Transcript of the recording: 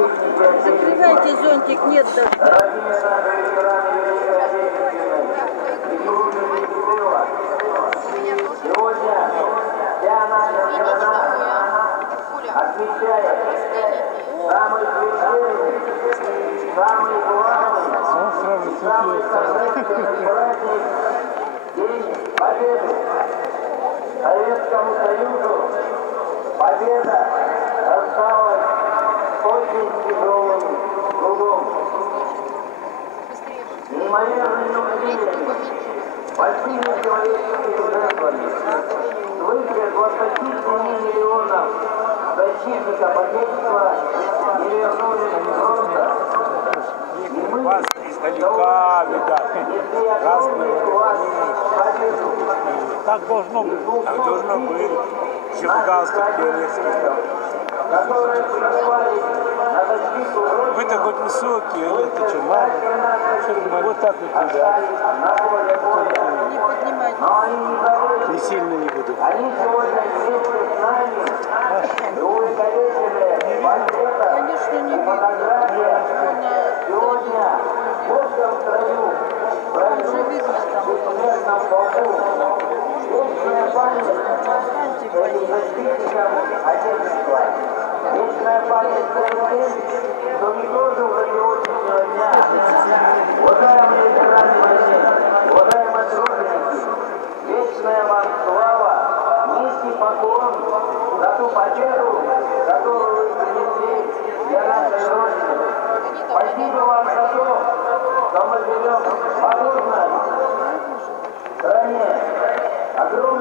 Закрывайте зонтик, нет дождя. Сегодня вся наша страна отмечает самый священный, самый главный, самый торжественный праздник — День Победы. Советскому Союзу победа осталась очень тяжелым трудом. Неимоверными усилиями, большими человеческими жертвами, свыше 27 миллионов защитников Отечества не вернулись с фронта. И мы вас издалека видят. Так должно быть. Так должно быть. Чебгалский пионерский штаб. Вы-то хоть высокие, или это что, мало? Вот так вот туда. Не поднимайте. Не сильно не буду. Они сегодня вместе с нами и увековеченные портрета и фотография сегодня в общем строю пройдут в бессмертном полку. Вечная память этим защитникам Отечества. Вечная память тем, кто не дожил до сегодняшнего дня. Уважаемые ветераны войны, уважаемые труженики, вечная вам слава, низкий поклон за ту победу, которую вы принесли для нашей Родины. Спасибо вам за то, что мы живем в свободной стране. Огромное